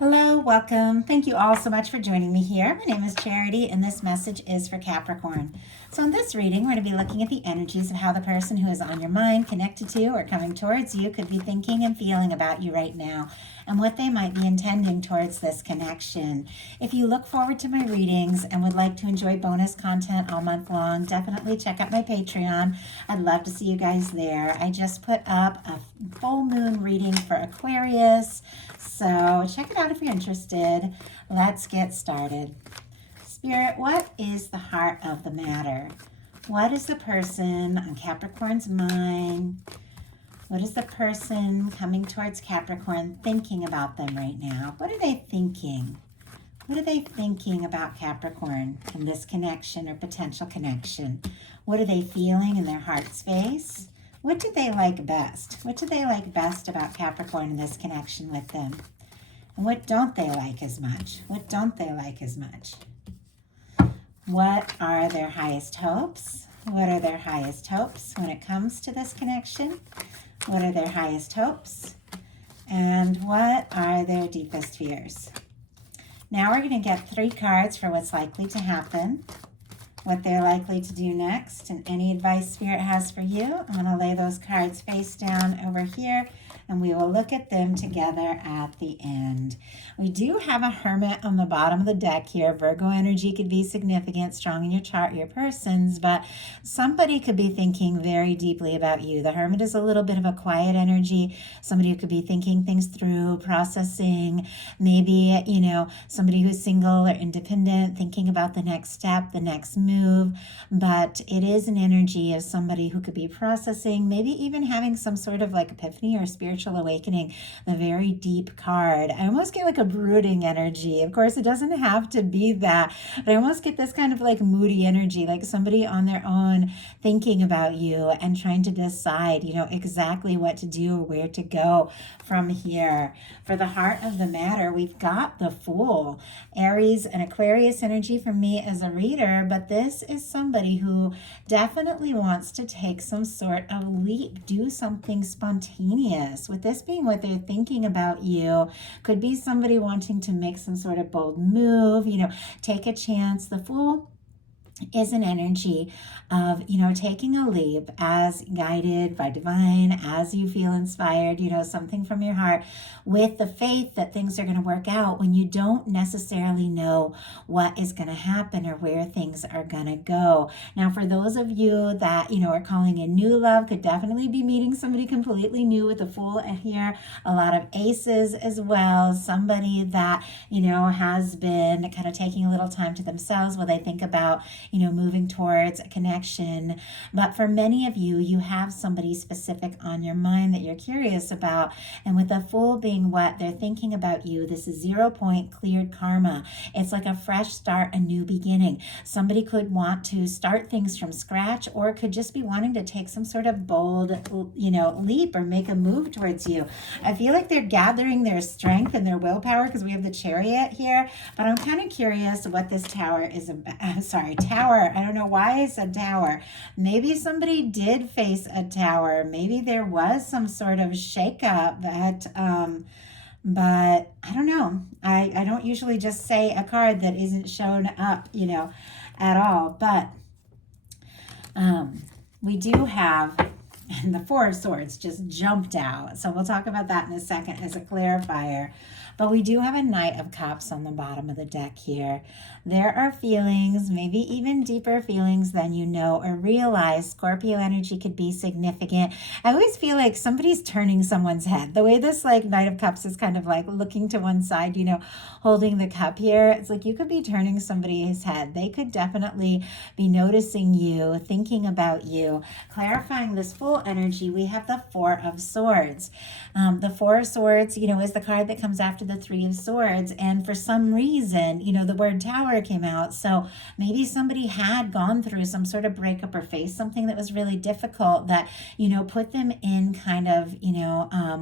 Hello, welcome. Thank you all so much for joining me here. My name is Charity, and this message is for Capricorn. So, in this reading, we're going to be looking at the energies of how the person who is on your mind, connected to, or coming towards you could be thinking and feeling about you right now, and what they might be intending towards this connection. If you look forward to my readings and would like to enjoy bonus content all month long, definitely check out my Patreon. I'd love to see you guys there. I just put up a full moon reading for Aquarius, so check it out if you're interested. Let's get started. Spirit, what is the heart of the matter? What is the person on Capricorn's mind? What is the person coming towards Capricorn thinking about them right now? What are they thinking? What are they thinking about Capricorn and this connection or potential connection? What are they feeling in their heart space? What do they like best? What do they like best about Capricorn and this connection with them? And what don't they like as much? What don't they like as much? What are their highest hopes? What are their highest hopes when it comes to this connection? What are their highest hopes? And what are their deepest fears? Now we're going to get 3 cards for what's likely to happen, what they're likely to do next, and any advice Spirit has for you. I'm going to lay those cards face down over here, and we will look at them together at the end. We do have a Hermit on the bottom of the deck here. Virgo energy could be significant, strong in your chart, your persons, but somebody could be thinking very deeply about you. The Hermit is a little bit of a quiet energy, somebody who could be thinking things through, processing, maybe, somebody who's single or independent, thinking about the next step, the next move, but it is an energy of somebody who could be processing, maybe even having some sort of like epiphany or spiritual awakening. The very deep card, I almost get like a brooding energy. Of course, it doesn't have to be that, but I almost get this kind of like moody energy, like somebody on their own thinking about you and trying to decide, exactly what to do or where to go from here. For the heart of the matter, we've got the Fool, Aries and Aquarius energy for me as a reader, but this is somebody who definitely wants to take some sort of leap, do something spontaneous. With this being what they're thinking about you, could be somebody wanting to make some sort of bold move, take a chance. The Fool is an energy of, taking a leap as guided by divine, as you feel inspired, something from your heart, with the faith that things are going to work out when you don't necessarily know what is going to happen or where things are going to go. Now, for those of you that, are calling in new love, could definitely be meeting somebody completely new with the Fool here. A lot of aces as well. Somebody that, has been kind of taking a little time to themselves while they think about, moving towards a connection. But for many of you, you have somebody specific on your mind that you're curious about. And with the Fool being what they're thinking about you, this is 0 point cleared karma. It's like a fresh start, a new beginning. Somebody could want to start things from scratch, or could just be wanting to take some sort of bold, leap or make a move towards you. I feel like they're gathering their strength and their willpower because we have the Chariot here. But I'm kind of curious what this tower is about. Tower. I don't know why I said tower. Maybe somebody did face a tower. Maybe there was some sort of shakeup but I don't know. I don't usually just say a card that isn't shown up, at all. But we do have, and the Four of Swords just jumped out. So we'll talk about that in a second as a clarifier. But we do have a Knight of Cups on the bottom of the deck here. There are feelings, maybe even deeper feelings than you know or realize. Scorpio energy could be significant. I always feel like somebody's turning someone's head. The way this Knight of Cups is kind of like looking to one side, holding the cup here. It's like you could be turning somebody's head. They could definitely be noticing you, thinking about you. Clarifying this Fool energy, we have the Four of Swords. The Four of Swords, is the card that comes after the Three of Swords. And for some reason, the word Tower came out. So maybe somebody had gone through some sort of breakup or faced something that was really difficult that, put them in kind of,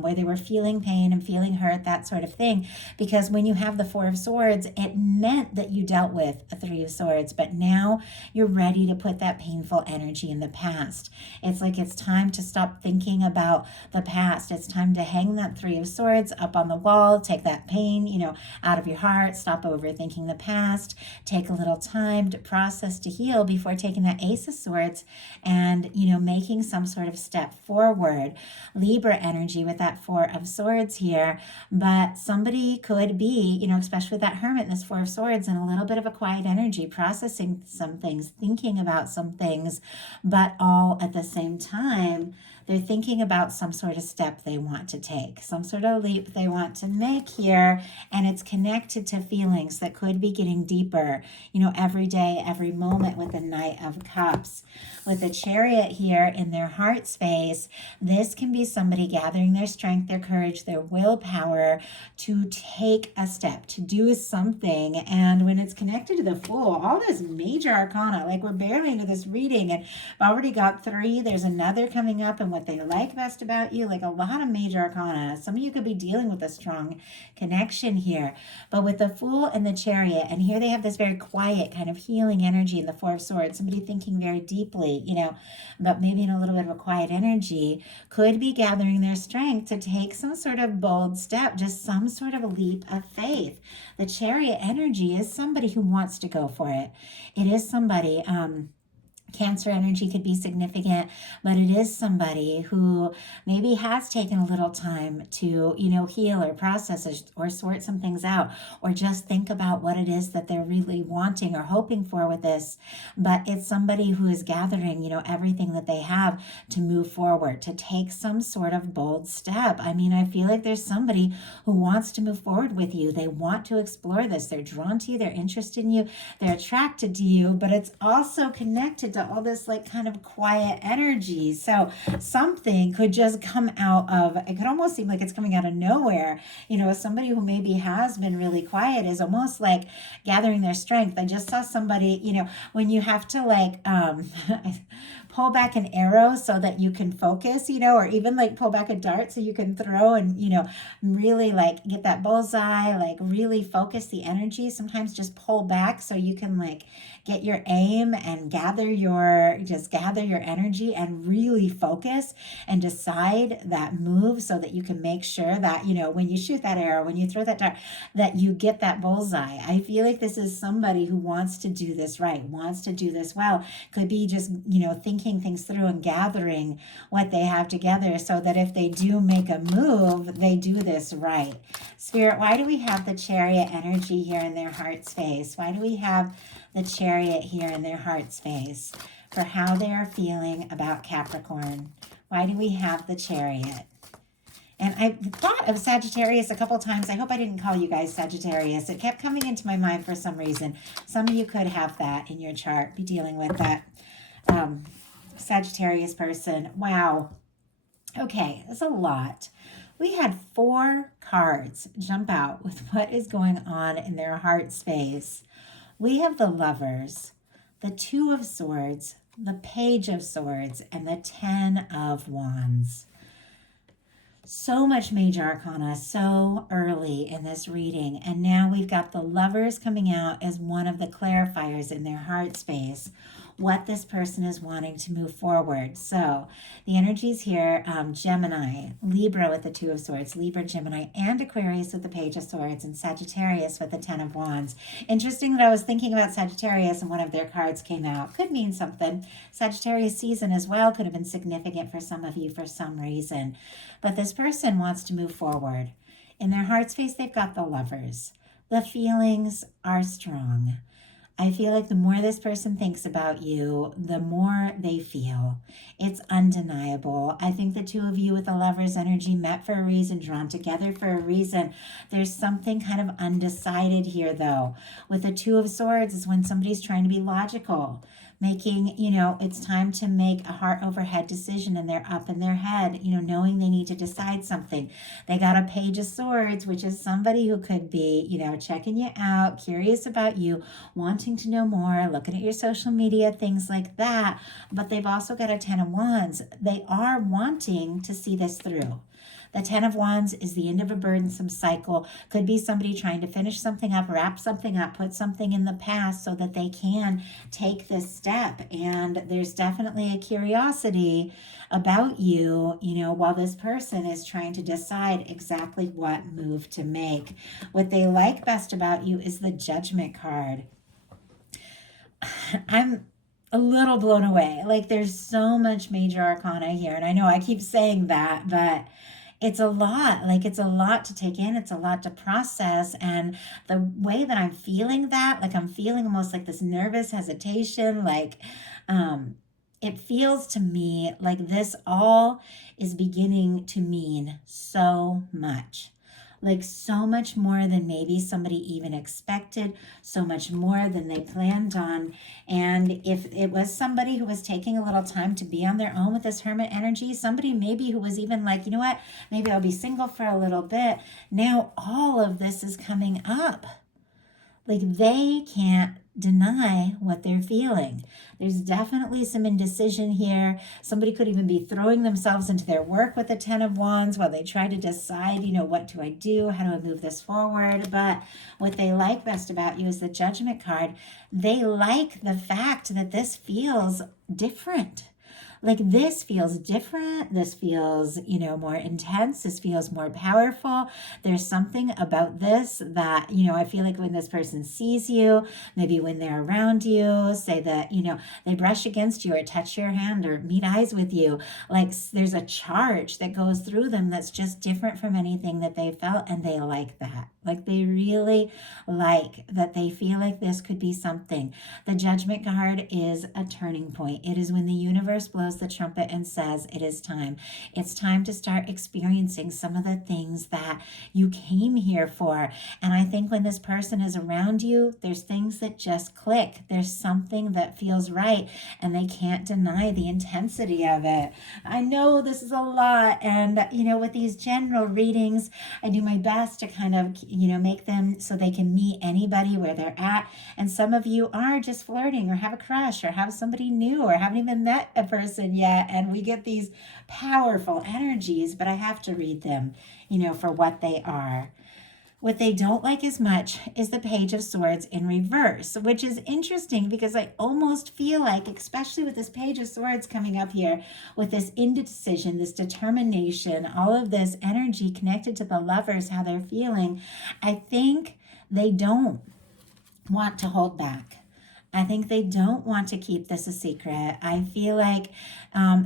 where they were feeling pain and feeling hurt, that sort of thing. Because when you have the Four of Swords, it meant that you dealt with a Three of Swords, but now you're ready to put that painful energy in the past. It's like it's time to stop thinking about the past. It's time to hang that Three of Swords up on the wall, take that that pain, out of your heart. Stop overthinking the past. Take a little time to process, to heal before taking that Ace of Swords and, making some sort of step forward. Libra energy with that Four of Swords here, but somebody could be, especially with that Hermit and this Four of Swords, in a little bit of a quiet energy, processing some things, thinking about some things, but all at the same time, they're thinking about some sort of step they want to take, some sort of leap they want to make here, and it's connected to feelings that could be getting deeper, every day, every moment with the Knight of Cups. With the Chariot here in their heart space, this can be somebody gathering their strength, their courage, their willpower to take a step, to do something. And when it's connected to the Fool, all this major arcana, like we're barely into this reading and I've already got 3. There's another coming up, and what they like best about you, like a lot of major arcana. Some of you could be dealing with a strong connection here. But with the Fool and the Chariot, and here they have this very quiet kind of healing energy in the Four of Swords, somebody thinking very deeply, but maybe in a little bit of a quiet energy, could be gathering their strength to take some sort of bold step, just some sort of a leap of faith. The Chariot energy is somebody who wants to go for it. It is somebody, Cancer energy could be significant, but it is somebody who maybe has taken a little time to, heal or process or sort some things out, or just think about what it is that they're really wanting or hoping for with this. But it's somebody who is gathering, everything that they have to move forward, to take some sort of bold step. I mean, I feel like there's somebody who wants to move forward with you. They want to explore this. They're drawn to you. They're interested in you. They're attracted to you, but it's also connected to all this like kind of quiet energy. So something could just come out of, it could almost seem like it's coming out of nowhere. Somebody who maybe has been really quiet is almost like gathering their strength. I just saw somebody, when you have to like pull back an arrow so that you can focus, or even like pull back a dart so you can throw and, really like get that bullseye, like really focus the energy. Sometimes just pull back so you can like get your aim and gather your energy and really focus and decide that move so that you can make sure that, when you shoot that arrow, when you throw that dart, that you get that bullseye. I feel like this is somebody who wants to do this right, wants to do this well, could be just, thinking things through and gathering what they have together so that if they do make a move, they do this right. Spirit, why do we have the Chariot energy here in their heart space? Why do we have the Chariot here in their heart space for how they are feeling about Capricorn? Why do we have the Chariot? And I thought of Sagittarius a couple times. I hope I didn't call you guys Sagittarius. It kept coming into my mind for some reason. Some of you could have that in your chart, be dealing with that Sagittarius person. Wow. Okay, that's a lot. We had 4 cards jump out with what is going on in their heart space. We have the Lovers, the Two of Swords, the Page of Swords, and the 10 of Wands. So much major arcana so early in this reading. And now we've got the Lovers coming out as one of the clarifiers in their heart space, what this person is wanting to move forward. So the energies here, Gemini, Libra with the Two of Swords, Libra, Gemini, and Aquarius with the Page of Swords, and Sagittarius with the 10 of Wands. Interesting that I was thinking about Sagittarius and one of their cards came out. Could mean something. Sagittarius season as well could have been significant for some of you for some reason. But this person wants to move forward. In their heart space, they've got the Lovers. The feelings are strong. I feel like the more this person thinks about you, the more they feel. It's undeniable. I think the two of you with the Lover's energy met for a reason, drawn together for a reason. There's something kind of undecided here, though. With the Two of Swords is when somebody's trying to be logical, making, it's time to make a heart over head decision, and they're up in their head, knowing they need to decide something. They got a Page of Swords, which is somebody who could be, checking you out, curious about you, wanting to know more, looking at your social media, things like that. But they've also got a 10 of Wands. They are wanting to see this through. The Ten of Wands is the end of a burdensome cycle. Could be somebody trying to finish something up, wrap something up, put something in the past so that they can take this step. And there's definitely a curiosity about you, while this person is trying to decide exactly what move to make. What they like best about you is the Judgment card. I'm a little blown away. Like, there's so much major arcana here. And I know I keep saying that, but it's a lot. Like, it's a lot to take in. It's a lot to process. And the way that I'm feeling that, like, I'm feeling almost like this nervous hesitation, like, it feels to me like this all is beginning to mean so much. Like, so much more than maybe somebody even expected, so much more than they planned on. And if it was somebody who was taking a little time to be on their own with this Hermit energy, somebody maybe who was even like, you know what, maybe I'll be single for a little bit. Now all of this is coming up. Like, they can't deny what they're feeling. There's definitely some indecision here. Somebody could even be throwing themselves into their work with the Ten of Wands while they try to decide, what do I do? How do I move this forward? But what they like best about you is the Judgment card. They like the fact that this feels different. Like, this feels different. This feels, more intense. This feels more powerful. There's something about this that, I feel like when this person sees you, maybe when they're around you, say that, they brush against you or touch your hand or meet eyes with you, like, there's a charge that goes through them that's just different from anything that they felt, and they like that. Like, they really like that. They feel like this could be something. The Judgment card is a turning point. It is when the universe blows the trumpet and says it is time. It's time to start experiencing some of the things that you came here for. And I think when this person is around you, there's things that just click. There's something that feels right, and they can't deny the intensity of it. I know this is a lot, and with these general readings, I do my best to kind of make them so they can meet anybody where they're at. And some of you are just flirting or have a crush or have somebody new or haven't even met a person yet. And we get these powerful energies, but I have to read them, for what they are. What they don't like as much is the Page of Swords in reverse, which is interesting because I almost feel like, especially with this Page of Swords coming up here, with this indecision, this determination, all of this energy connected to the Lovers, how they're feeling, I think they don't want to hold back. I think they don't want to keep this a secret. I feel like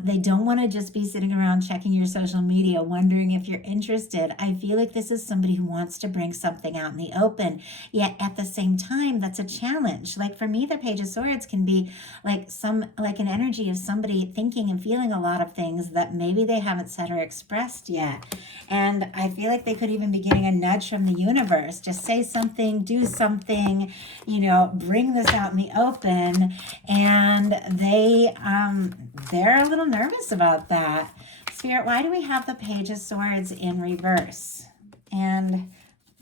they don't want to just be sitting around checking your social media, wondering if you're interested. I feel like this is somebody who wants to bring something out in the open, yet at the same time, that's a challenge. Like, for me, the Page of Swords can be like an energy of somebody thinking and feeling a lot of things that maybe they haven't said or expressed yet. And I feel like they could even be getting a nudge from the universe. Just say something, do something, bring this out in the open. And they're a little nervous about that. Spirit, why do we have the Page of Swords in reverse? And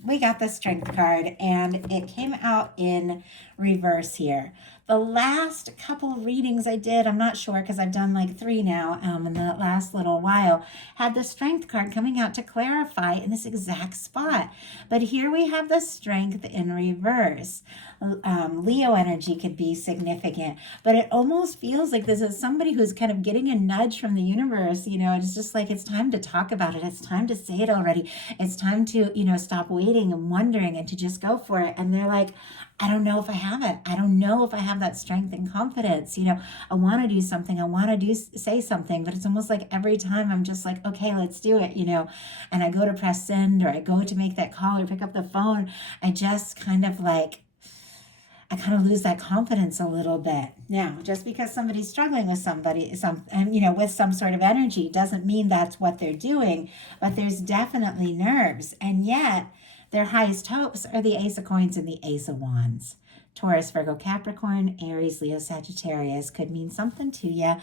we got the Strength card, and it came out in reverse here. The last couple readings I did, I'm not sure because I've done like 3 now in the last little while, had the Strength card coming out to clarify in this exact spot. But here we have the Strength in reverse. Leo energy could be significant, but it almost feels like this is somebody who's kind of getting a nudge from the universe. It's just like, it's time to talk about it. It's time to say it already. It's time to, stop waiting and wondering and to just go for it. And they're like, I don't know if I have it. I don't know if I have that strength and confidence. I want to do something. I want to say something, but it's almost like every time I'm just like, okay, let's do it, and I go to press send, or I go to make that call or pick up the phone. I just kind of lose that confidence a little bit. Now, just because somebody's struggling with with some sort of energy doesn't mean that's what they're doing, but there's definitely nerves. And yet, their highest hopes are the Ace of Coins and the Ace of Wands. Taurus, Virgo, Capricorn, Aries, Leo, Sagittarius could mean something to you.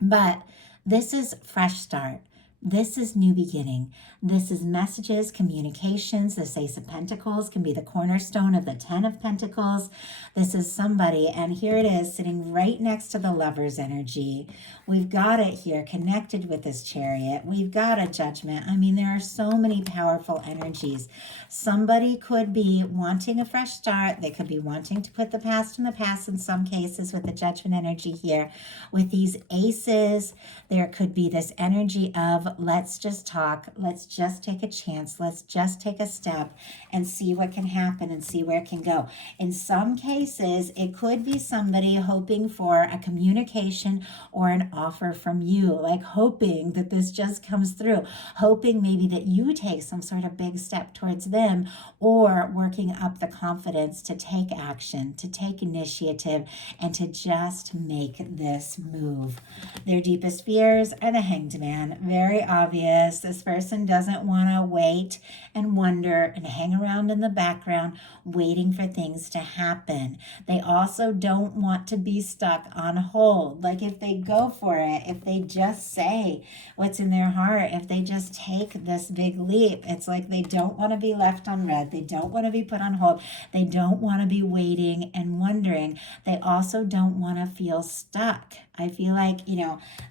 But this is fresh start. This is new beginning. This is messages, communications. This Ace of Pentacles can be the cornerstone of the Ten of Pentacles. This is somebody, and here it is sitting right next to the Lover's energy. We've got it here connected with this Chariot. We've got a Judgment. I mean, there are so many powerful energies. Somebody could be wanting a fresh start. They could be wanting to put the past in the past in some cases with the Judgment energy here. With these aces, there could be this energy of let's just talk, let's just take a chance, let's just take a step and see what can happen and see where it can go. In some cases, it could be somebody hoping for a communication or an offer from you, like hoping that this just comes through, hoping maybe that you take some sort of big step towards them, or working up the confidence to take action, to take initiative, and to just make this move. Their deepest fears are the Hanged Man. Very obvious. This person doesn't want to wait and wonder and hang around in the background waiting for things to happen. They also don't want to be stuck on hold. Like if they go for it, if they just say what's in their heart, if they just take this big leap, it's like they don't want to be left unread. They don't want to be put on hold. They don't want to be waiting and wondering. They also don't want to feel stuck. I feel like,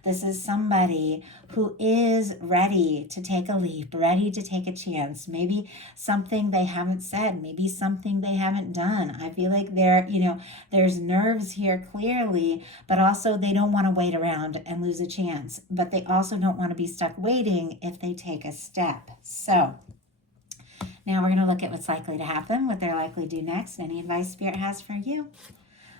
this is somebody who is ready to take a leap, ready to take a chance. Maybe something they haven't said, maybe something they haven't done. I feel like there's nerves here clearly, but also they don't want to wait around and lose a chance. But they also don't want to be stuck waiting if they take a step. So now we're going to look at what's likely to happen, what they're likely to do next, any advice Spirit has for you.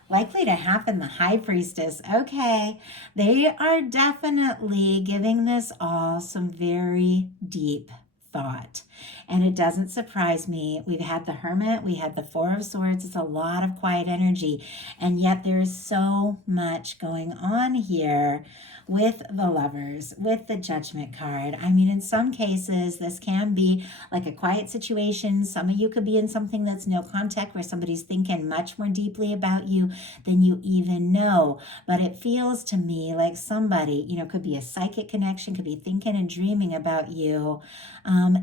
Likely to happen, the High Priestess. Okay, they are definitely giving this all some very deep thought. And it doesn't surprise me. We've had the Hermit, we had the Four of Swords. It's a lot of quiet energy. And yet there is so much going on here with the Lovers, with the Judgment card. I mean, in some cases, this can be like a quiet situation. Some of you could be in something that's no contact, where somebody's thinking much more deeply about you than you even know. But it feels to me like somebody, could be a psychic connection, could be thinking and dreaming about you,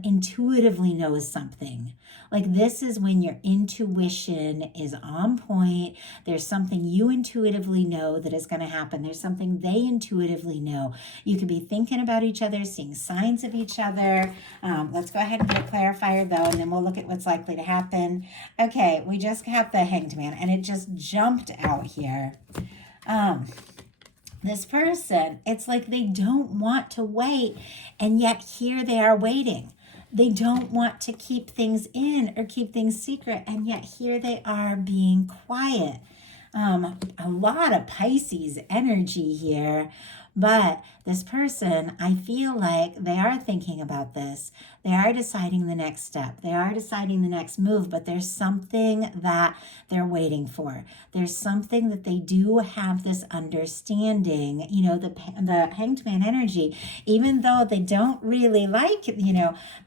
intuitively knows something. Like this is when your intuition is on point. There's something you intuitively know that is going to happen. There's something they intuitively know. You could be thinking about each other, seeing signs of each other. Let's go ahead and get a clarifier though, and then we'll look at what's likely to happen. Okay, we just got the Hanged Man, and it just jumped out here. This person, it's like they don't want to wait, and yet here they are waiting. They don't want to keep things in or keep things secret, and yet here they are being quiet. A lot of Pisces energy here, but this person, I feel like they are thinking about this. They are deciding the next step. They are deciding the next move, but there's something that they're waiting for. There's something that they do have this understanding, the Hanged Man energy, even though they don't really like,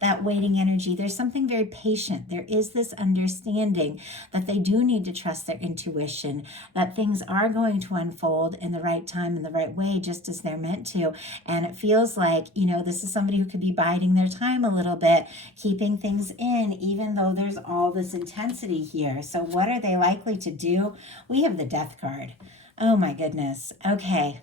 that waiting energy, there's something very patient. There is this understanding that they do need to trust their intuition, that things are going to unfold in the right time, in the right way, just as they're meant to. And it feels like, this is somebody who could be biding their time a little bit, keeping things in, even though there's all this intensity here. So what are they likely to do? We have the Death card. Oh my goodness. Okay.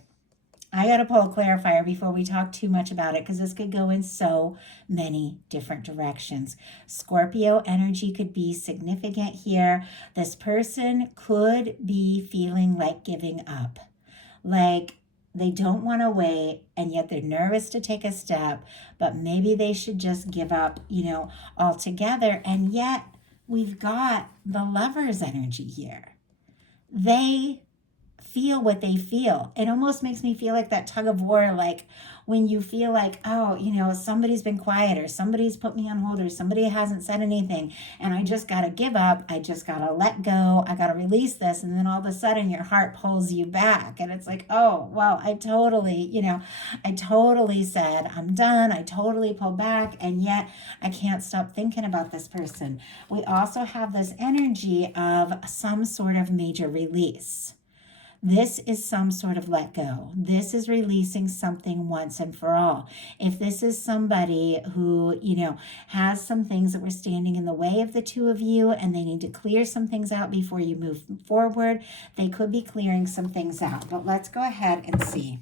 I got to pull a clarifier before we talk too much about it, because this could go in so many different directions. Scorpio energy could be significant here. This person could be feeling like giving up. Like they don't want to wait, and yet they're nervous to take a step, but maybe they should just give up, altogether. And yet we've got the Lover's energy here. They feel what they feel. It almost makes me feel like that tug of war, like when you feel like, somebody's been quiet, or somebody's put me on hold, or somebody hasn't said anything, and I just got to give up. I just got to let go. I got to release this. And then all of a sudden your heart pulls you back, and it's like, oh, well, I totally said I'm done. I totally pulled back, and yet I can't stop thinking about this person. We also have this energy of some sort of major release. This is some sort of let go. This is releasing something once and for all. If this is somebody who, has some things that were standing in the way of the two of you and they need to clear some things out before you move forward, they could be clearing some things out. But let's go ahead and see.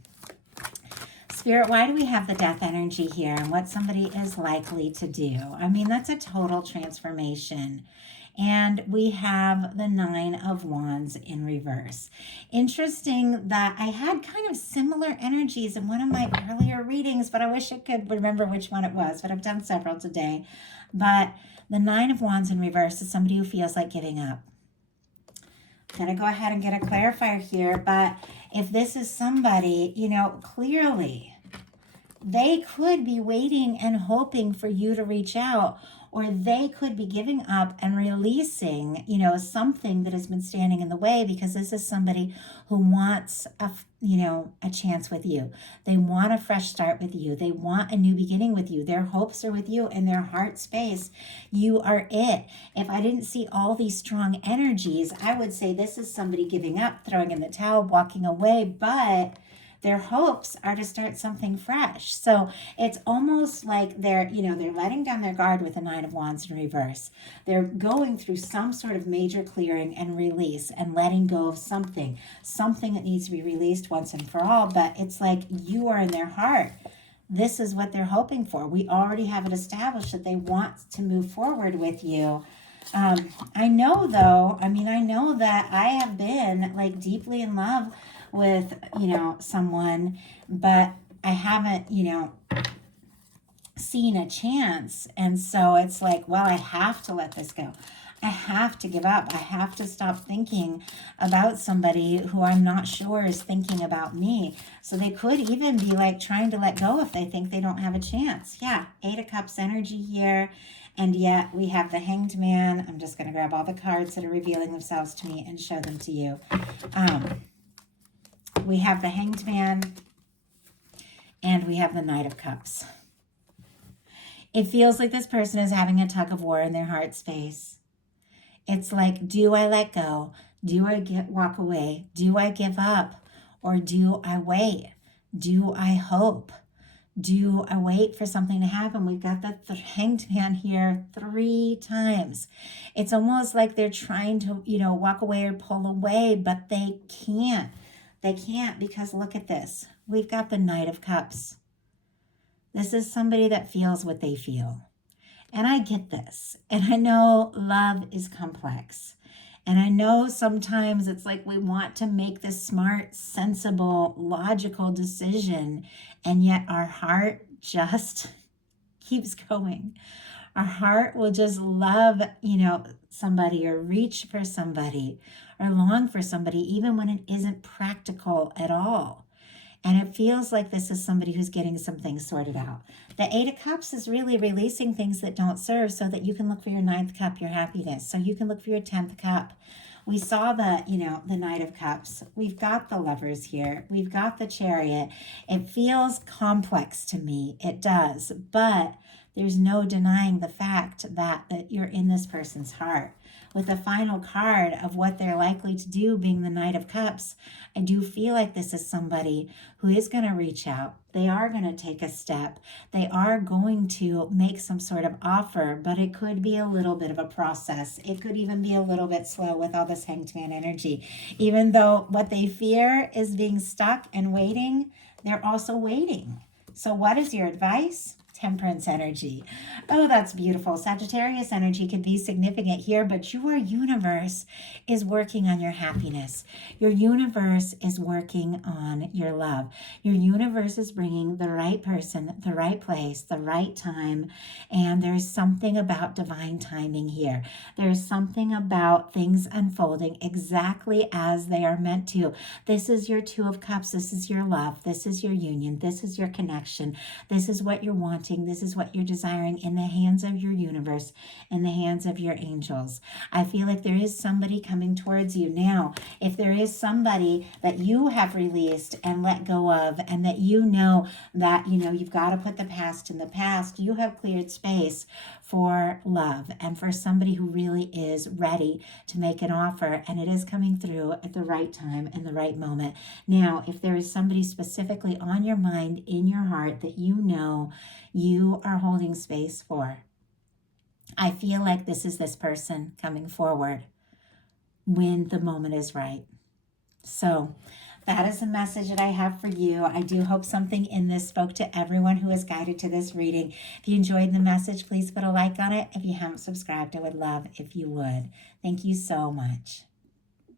Spirit, why do we have the death energy here and what somebody is likely to do? I mean, that's a total transformation. And we have the 9 of Wands in reverse. Interesting that I had kind of similar energies in one of my earlier readings, but I wish I could remember which one it was, but I've done several today. But the 9 of Wands in reverse is somebody who feels like giving up. I'm going to go ahead and get a clarifier here, but if this is somebody, clearly they could be waiting and hoping for you to reach out, or they could be giving up and releasing, something that has been standing in the way, because this is somebody who wants a chance with you. They want a fresh start with you. They want a new beginning with you. Their hopes are with you in their heart space. You are it. If I didn't see all these strong energies, I would say this is somebody giving up, throwing in the towel, walking away, but their hopes are to start something fresh. So it's almost like they're letting down their guard with the 9 of Wands in reverse. They're going through some sort of major clearing and release and letting go of something that needs to be released once and for all. But it's like you are in their heart. This is what they're hoping for. We already have it established that they want to move forward with you. I know that I have been deeply in love with, someone, but I haven't, seen a chance. And so it's like, well, I have to let this go. I have to give up. I have to stop thinking about somebody who I'm not sure is thinking about me. So they could even be trying to let go if they think they don't have a chance. Yeah, 8 of Cups energy here. And yet we have the Hanged Man. I'm just going to grab all the cards that are revealing themselves to me and show them to you. We have the Hanged Man, and we have the Knight of Cups. It feels like this person is having a tug of war in their heart space. It's like, do I let go? Do I walk away? Do I give up? Or do I wait? Do I hope? Do I wait for something to happen? We've got the Hanged Man here 3 times. It's almost like they're trying to, walk away or pull away, but they can't. They can't, because look at this. We've got the Knight of Cups. This is somebody that feels what they feel. And I get this. And I know love is complex. And I know sometimes it's like we want to make this smart, sensible, logical decision. And yet our heart just keeps going. Our heart will just love, somebody, or reach for somebody, or long for somebody, even when it isn't practical at all. And it feels like this is somebody who's getting some things sorted out. The 8 of Cups is really releasing things that don't serve, so that you can look for your 9th cup, your happiness. So you can look for your 10th cup. We saw the Knight of Cups. We've got the Lovers here. We've got the Chariot. It feels complex to me. It does. But there's no denying the fact that you're in this person's heart. With the final card of what they're likely to do being the Knight of Cups, I do feel like this is somebody who is going to reach out. They are going to take a step. They are going to make some sort of offer, but it could be a little bit of a process. It could even be a little bit slow with all this Hanged Man energy. Even though what they fear is being stuck and waiting, they're also waiting. So what is your advice? Temperance energy. Oh, that's beautiful. Sagittarius energy could be significant here, but your universe is working on your happiness. Your universe is working on your love. Your universe is bringing the right person, the right place, the right time, and there's something about divine timing here. There's something about things unfolding exactly as they are meant to. This is your 2 of Cups. This is your love. This is your union. This is your connection. This is what you're wanting wanting. This is what you're desiring in the hands of your universe, in the hands of your angels. I feel like there is somebody coming towards you now. If there is somebody that you have released and let go of, and that you know that, you've got to put the past in the past, you have cleared space for love and for somebody who really is ready to make an offer, and it is coming through at the right time and the right moment. Now, if there is somebody specifically on your mind, in your heart, that you know you are holding space for, I feel like this is this person coming forward when the moment is right. So that is a message that I have for you. I do hope something in this spoke to everyone who is guided to this reading. If you enjoyed the message, please put a like on it. If you haven't subscribed, I would love if you would. Thank you so much.